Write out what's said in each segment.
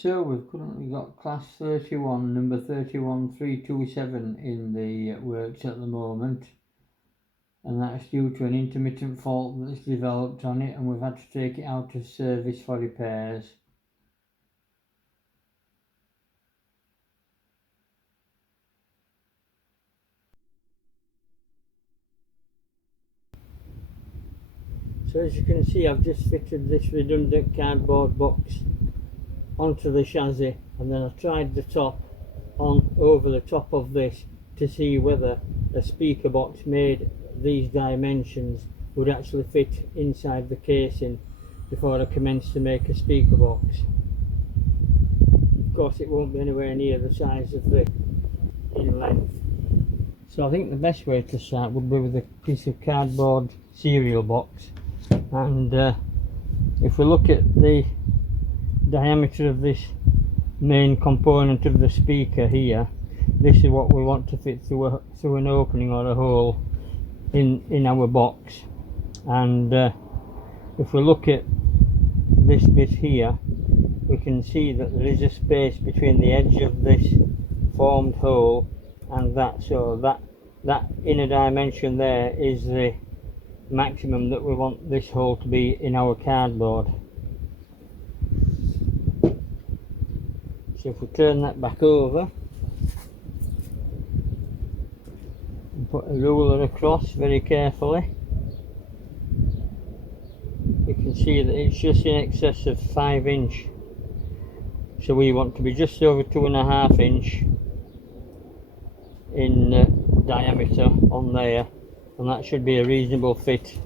So we've currently got class 31, number 31327 in the works at the moment, and that's due to an intermittent fault that's developed on it, and we've had to take it out of service for repairs. So as you can see, I've just fitted this redundant cardboard box onto the chassis, and then I've tried the top on over the top of this to see whether a speaker box made these dimensions would actually fit inside the casing before I commence to make a speaker box. Of course it won't be anywhere near the size of the in length. So I think the best way to start would be with a piece of cardboard cereal box, and if we look at the diameter of this main component of the speaker here, this is what we want to fit through an opening or a hole in our box. And if we look at this bit here, we can see that there is a space between the edge of this formed hole and that, so that inner dimension there is the maximum that we want this hole to be in our cardboard. So if we turn that back over and put a ruler across very carefully, you can see that it's just in excess of 5 inch. So we want to be just over 2.5 inch in diameter on there, and that should be a reasonable fit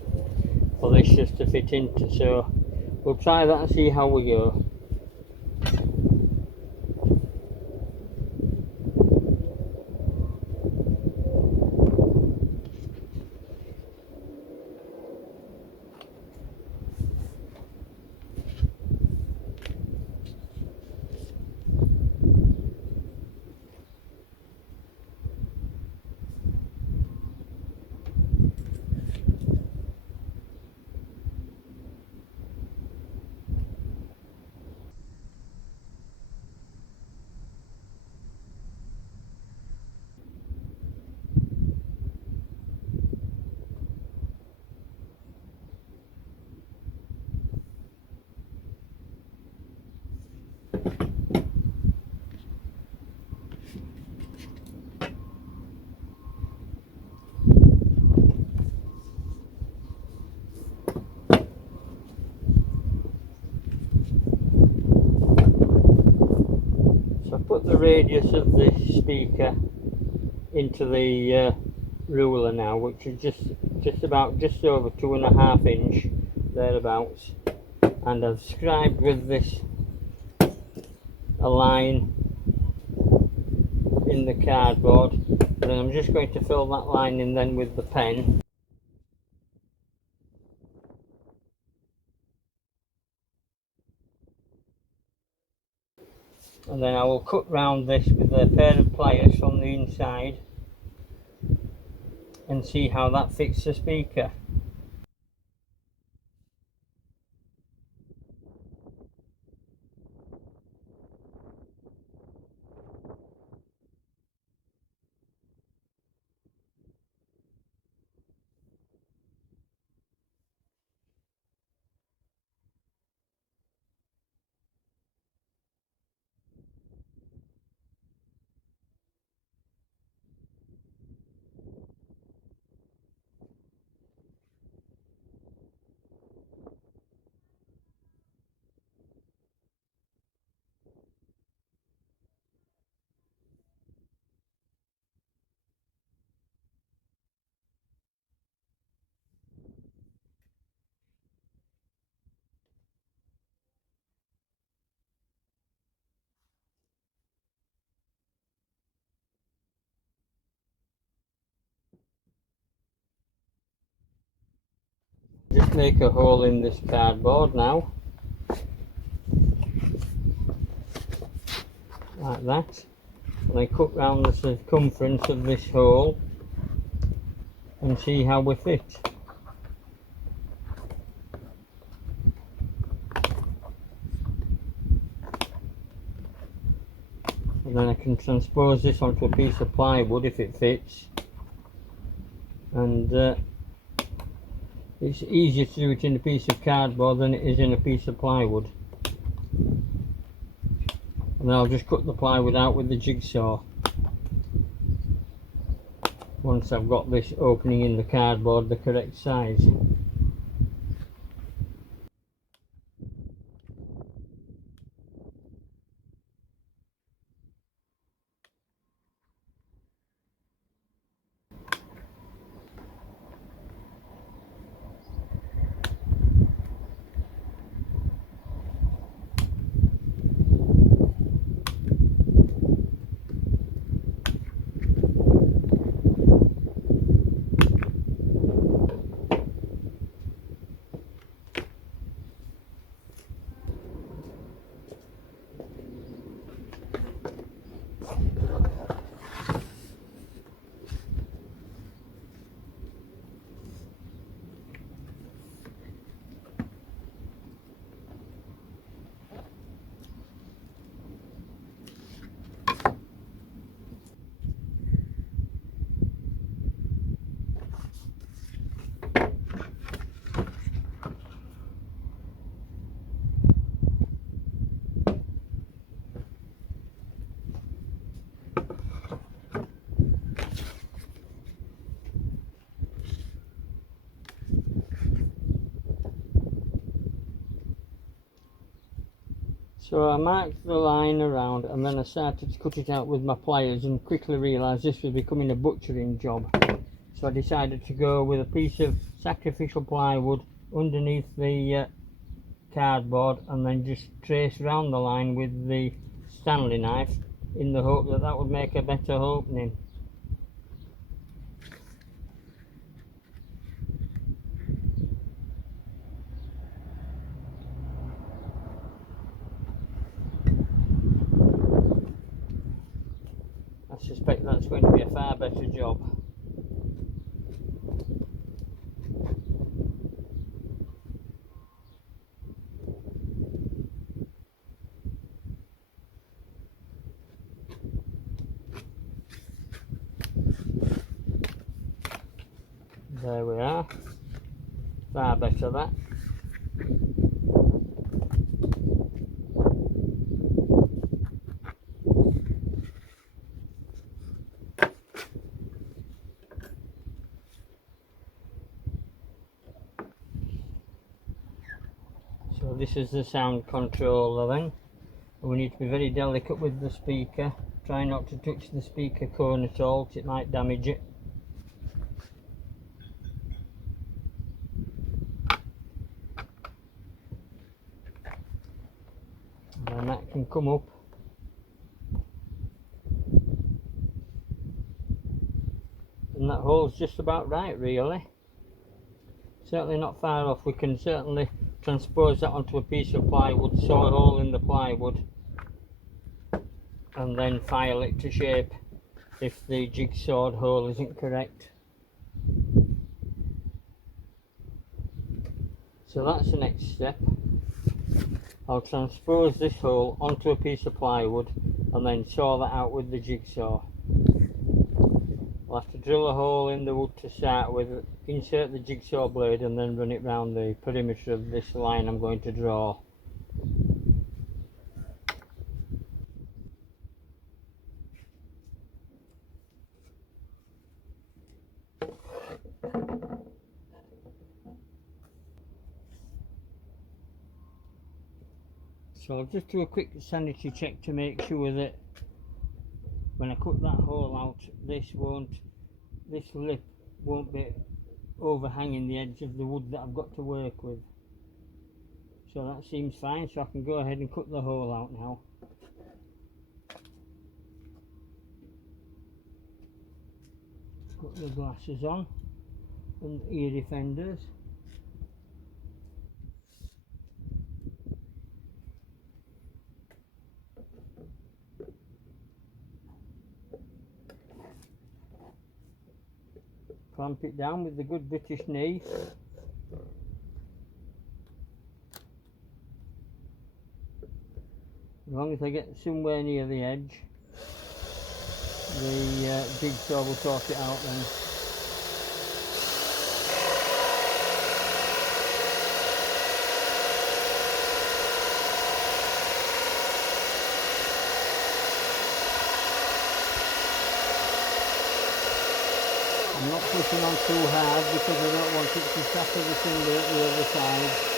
for this just to fit into. So we'll try that and see how we go. Put the radius of this speaker into the ruler now, which is just over 2.5 inch thereabouts, and I've scribed with this a line in the cardboard, and then I'm just going to fill that line in then with the pen. And then I will cut round this with a pair of pliers from the inside and see how that fits the speaker. Just make a hole in this cardboard now, like that, and then cut round the circumference of this hole and see how we fit. can transpose this onto a piece of plywood if it fits, and it's easier to do it in a piece of cardboard than it is in a piece of plywood. And then I'll just cut the plywood out with the jigsaw once I've got this opening in the cardboard the correct size. So I marked the line around, and then I started to cut it out with my pliers and quickly realised this was becoming a butchering job. So I decided to go with a piece of sacrificial plywood underneath the cardboard, and then just trace round the line with the Stanley knife in the hope that that would make a better opening. I suspect that's going to be a far better job. There we are, far better that. So this is the sound controller then. We need to be very delicate with the speaker. Try not to touch the speaker cone at all, because it might damage it. And then that can come up. And that hole's just about right, really. Certainly not far off. We can certainly transpose that onto a piece of plywood, saw a hole in the plywood, and then file it to shape if the jigsawed hole isn't correct. So that's the next step. I'll transpose this hole onto a piece of plywood and then saw that out with the jigsaw. I'll have to drill a hole in the wood to start with, insert the jigsaw blade, and then run it round the perimeter of this line I'm going to draw. So I'll just do a quick sanity check to make sure that when I cut that hole out, this lip won't be overhanging the edge of the wood that I've got to work with. So that seems fine, so I can go ahead and cut the hole out now. Put the glasses on and ear defenders. Clamp it down with the good British knee. As long as I get somewhere near the edge. the jigsaw will sort it out then. I'm not pushing on too hard because I don't want it to shatter the timber at the other side.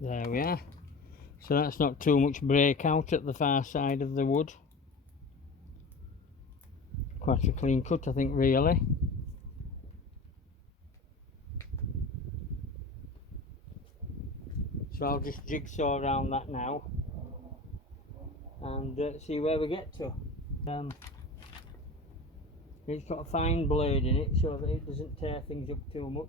There we are. So that's not too much breakout at the far side of the wood. Quite a clean cut, I think, really. So I'll just jigsaw around that now and see where we get to. It's got a fine blade in it so that it doesn't tear things up too much.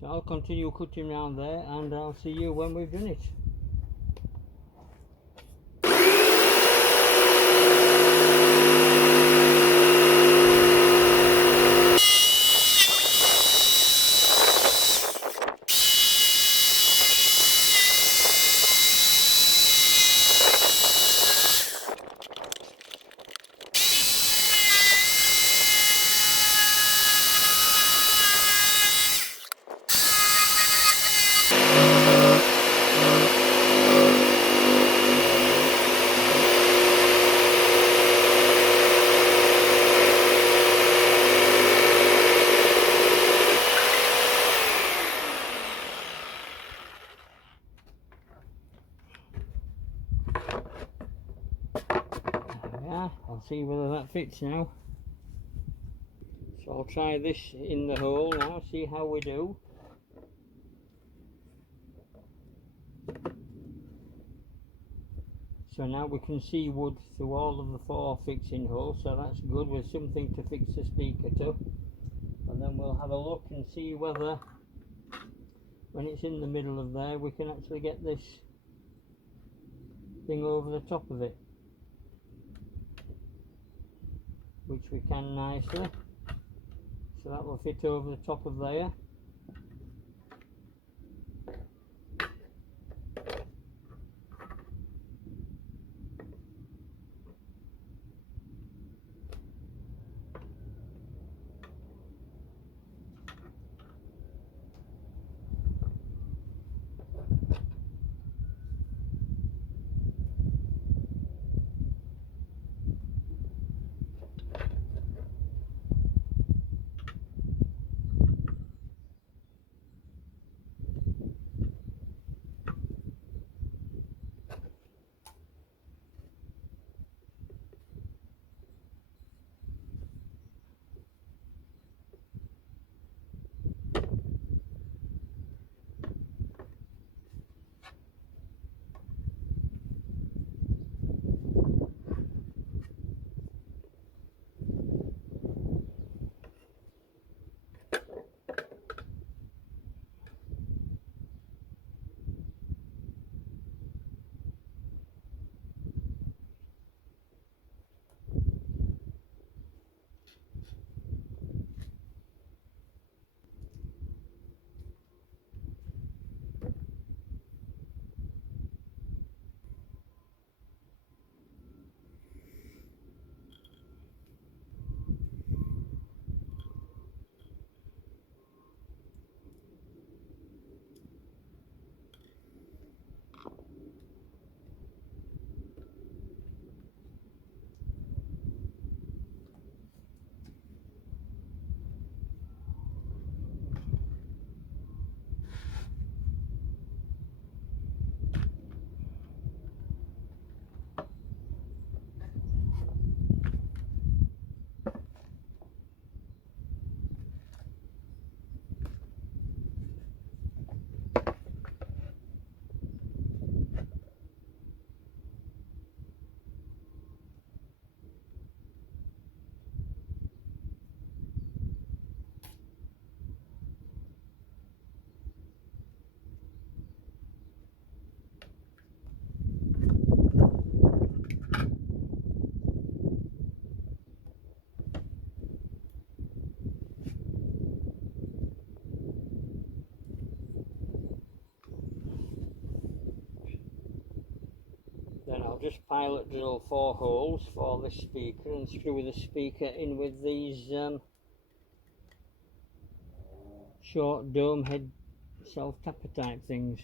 So I'll continue cutting around there and I'll see you when we've done it. I'll see whether that fits now. So I'll try this in the hole now, see how we do. So now we can see wood through all of the 4 fixing holes, so that's good, with something to fix the speaker to. And then we'll have a look and see whether, when it's in the middle of there, we can actually get this thing over the top of it. Which we can nicely. So that will fit over the top of there. just pilot drill 4 holes for this speaker and screw the speaker in with these short dome head self-tapper type things.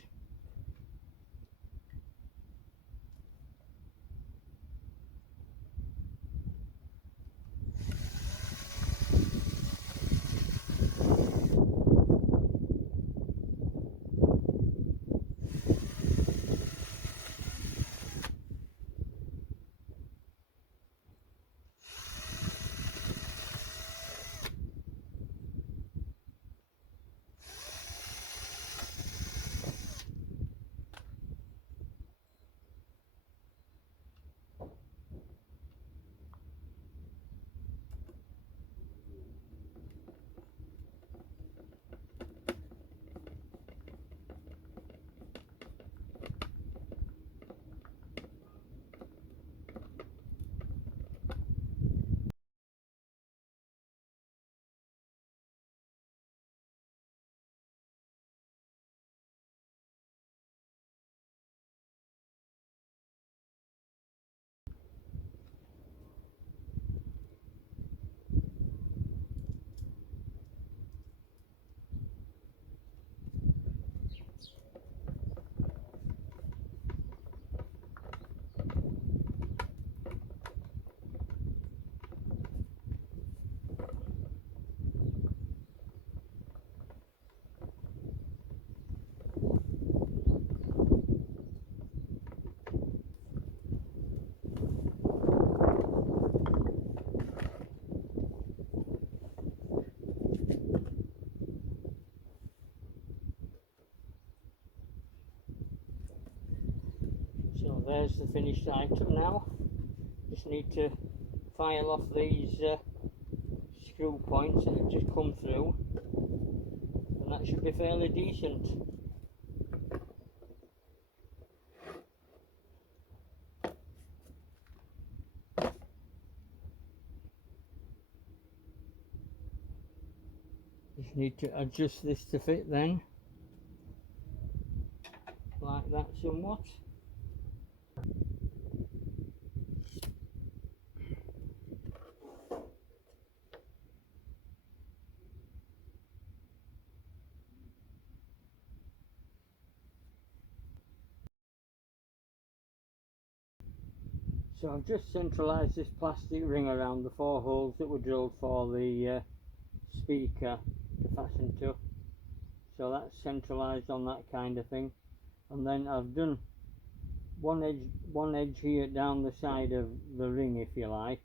So there's the finished item now. Just need to file off these screw points that have just come through, and that should be fairly decent. Just need to adjust this to fit then, like that somewhat. So I've just centralised this plastic ring around the 4 holes that were drilled for the speaker to fasten to. So that's centralised on that kind of thing. And then I've done one edge here down the side of the ring, if you like.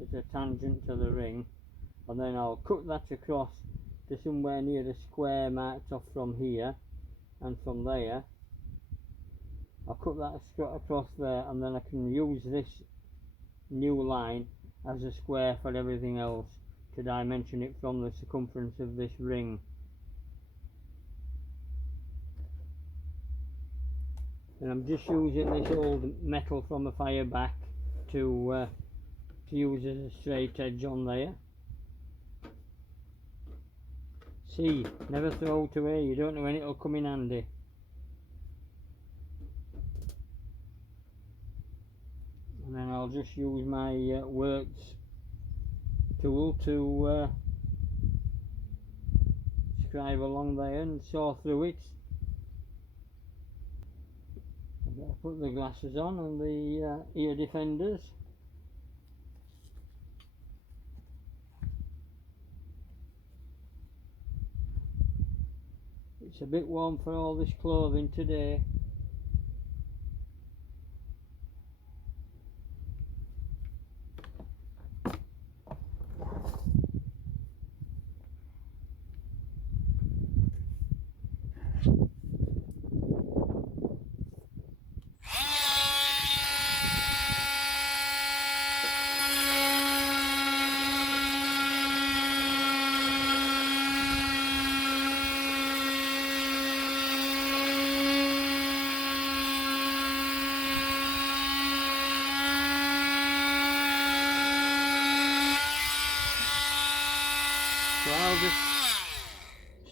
It's a tangent to the ring. And then I'll cut that across to somewhere near the square marked off from here, and from there I'll cut that across there, and then I can use this new line as a square for everything else to dimension it from the circumference of this ring. And I'm just using this old metal from a fire back to use as a straight edge on there. See, never throw it away, you don't know when it'll come in handy. And then I'll just use my works tool to scribe along there and saw through it. I've got to put the glasses on and the ear defenders. It's a bit warm for all this clothing today.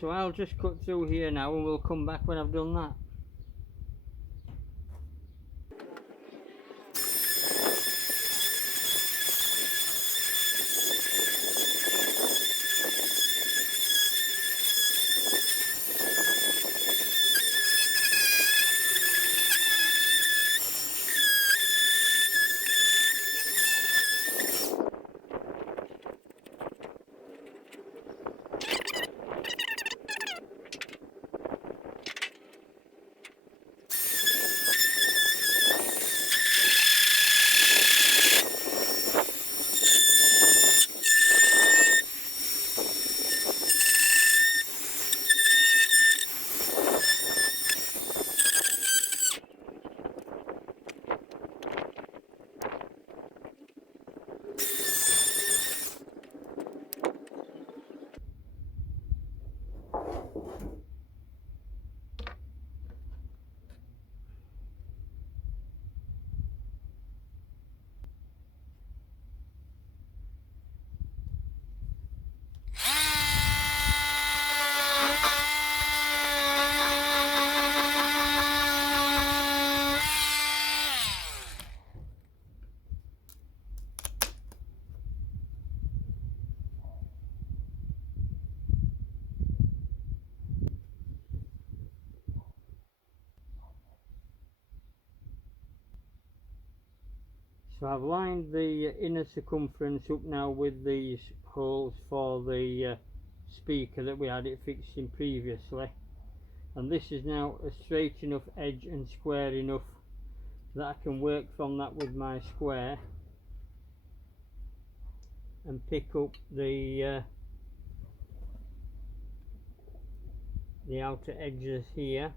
So I'll just cut through here now, and we'll come back when I've done that. So I've lined the inner circumference up now with these holes for the speaker that we had it fixed in previously, and this is now a straight enough edge and square enough that I can work from that with my square and pick up the outer edges here.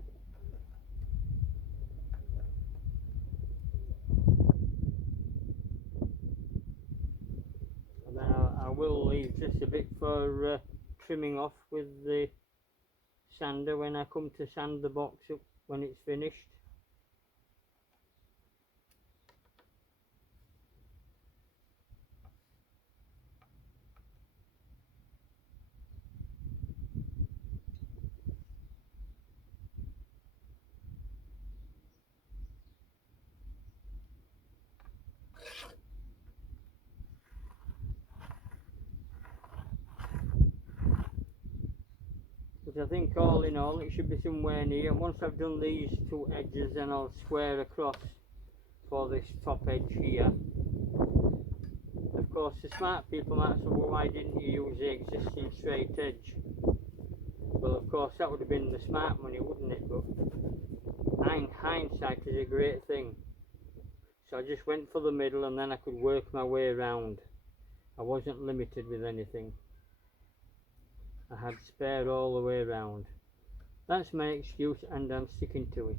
And then I will leave just a bit for trimming off with the sander when I come to sand the box up when it's finished. But I think all in all it should be somewhere near. Once I've done these two edges, then I'll square across for this top edge here. Of course the smart people might say, well, why didn't you use the existing straight edge? Well, of course that would have been the smart money, wouldn't it? But hindsight is a great thing. So I just went for the middle and then I could work my way around. I wasn't limited with anything. I had spare all the way around. That's my excuse and I'm sticking to it.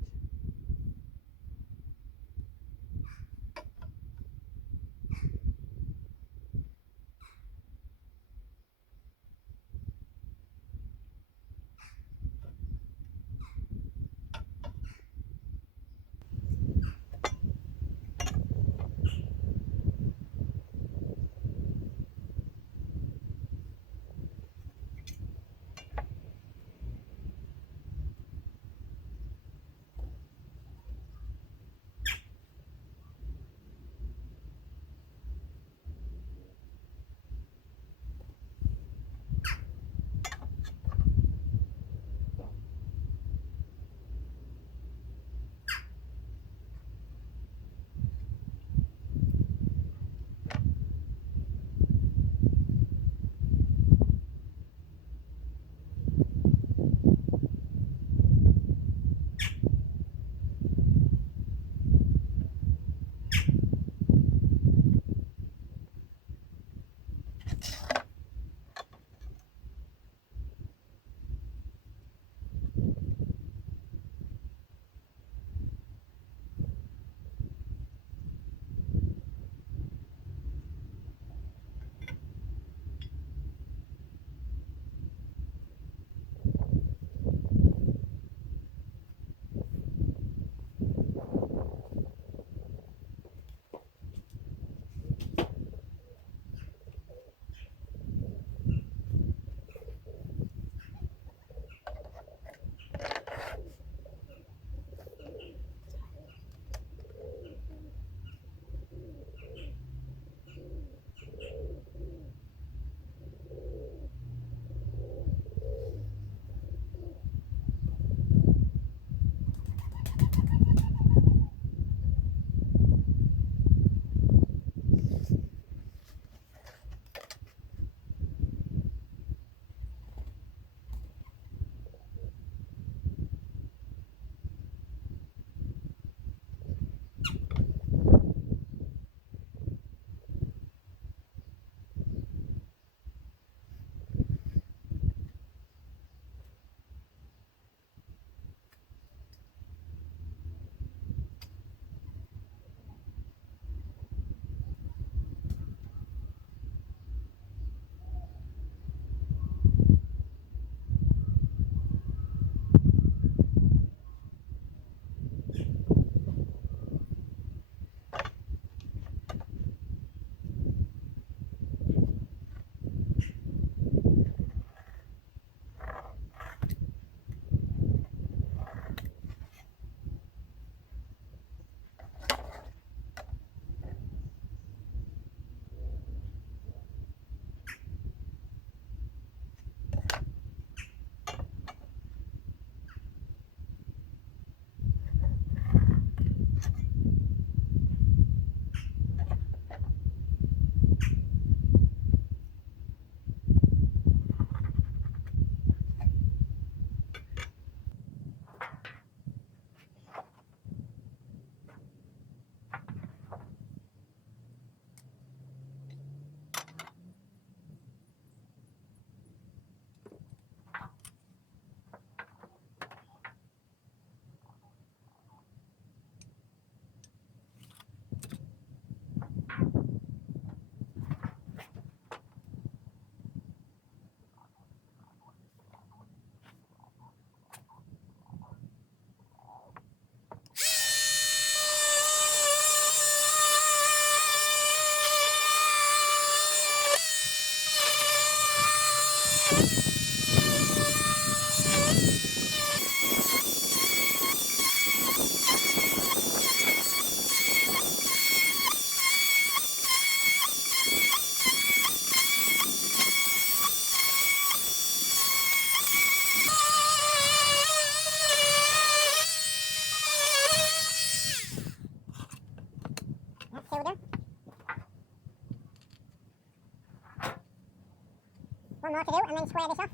One more to do and then square this off.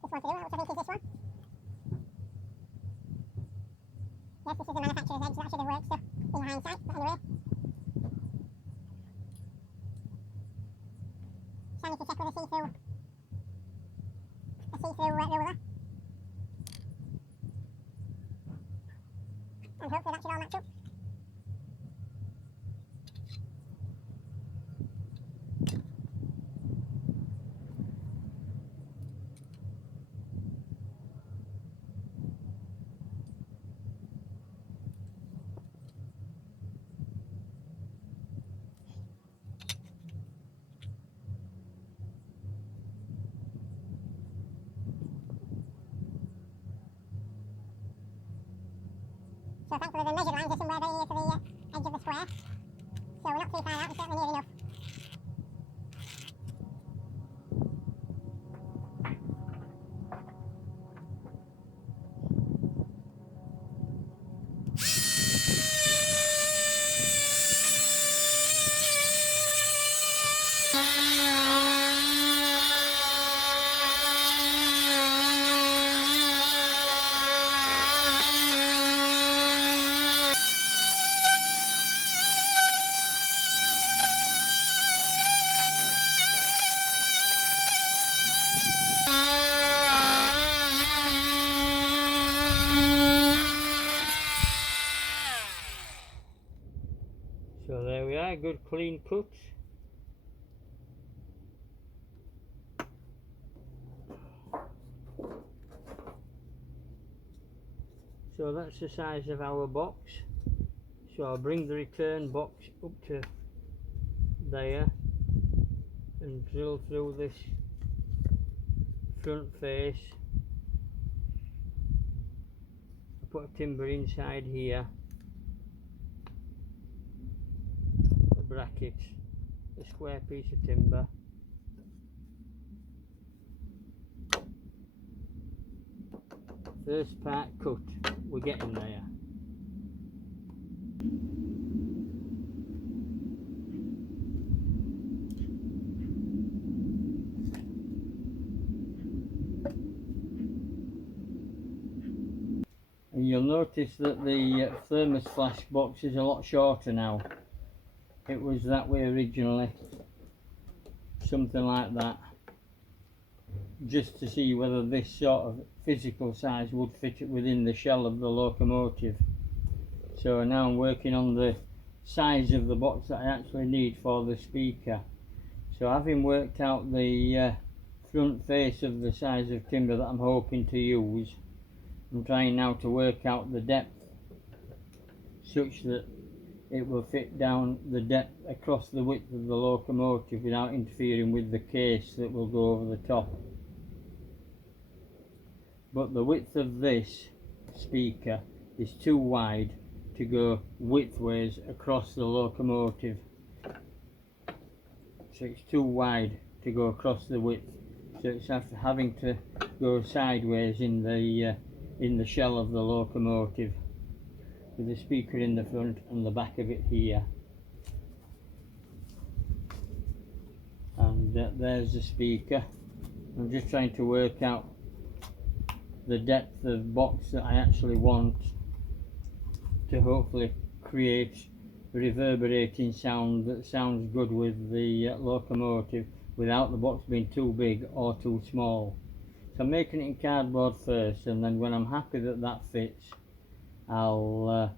This one to do, which I think is this one. Yes, this is the manufacturer's edge, so that should have worked still, in hindsight, but anyway. So I need to check with a see-through ruler. And hopefully that should all match up. So thankfully the measure lines are somewhere very near to the edge of the square. So we're not too far out, we're certainly near enough. So there we are, good clean cut. So that's the size of our box. So I'll bring the return box up to there and drill through this front face. I put a timber inside here, the brackets, a square piece of timber. First part cut, we're getting there. And you'll notice that the thermos flash box is a lot shorter now. It was that way originally, something like that, just to see whether this sort of physical size would fit it within the shell of the locomotive. So now I'm working on the size of the box that I actually need for the speaker. So having worked out the front face of the size of timber that I'm hoping to use, I'm trying now to work out the depth such that it will fit down the depth across the width of the locomotive without interfering with the case that will go over the top. But the width of this speaker is too wide to go widthways across the locomotive. so it's too wide to go across the width, so it's after having to go sideways in the shell of the locomotive, with the speaker in the front and the back of it here. And there's the speaker. I'm just trying to work out the depth of box that I actually want to hopefully create a reverberating sound that sounds good with the locomotive without the box being too big or too small. So I'm making it in cardboard first, and then when I'm happy that that fits, I'll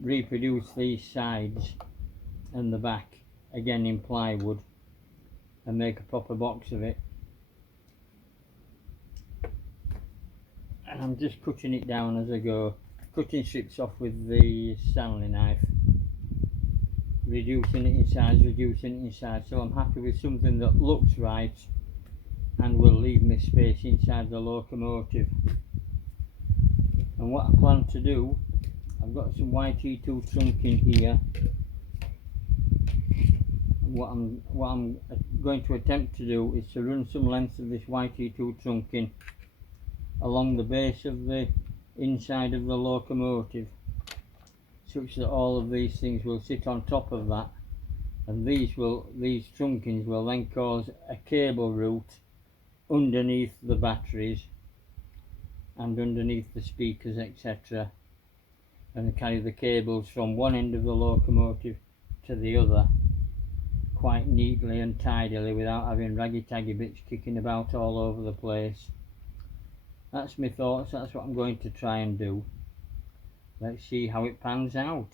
reproduce these sides and the back again in plywood and make a proper box of it. And I'm just cutting it down as I go, cutting strips off with the Stanley knife, reducing it in size, so I'm happy with something that looks right and will leave me space inside the locomotive. And what I plan to do, I've got some YT2 trunking here. What I'm going to attempt to do is to run some length of this YT2 trunking along the base of the inside of the locomotive, such that all of these things will sit on top of that, and these trunkings will then cause a cable route underneath the batteries and underneath the speakers, etc., and carry the cables from one end of the locomotive to the other quite neatly and tidily without having raggy-taggy bits kicking about all over the place. That's my thoughts, that's what I'm going to try and do. Let's see how it pans out.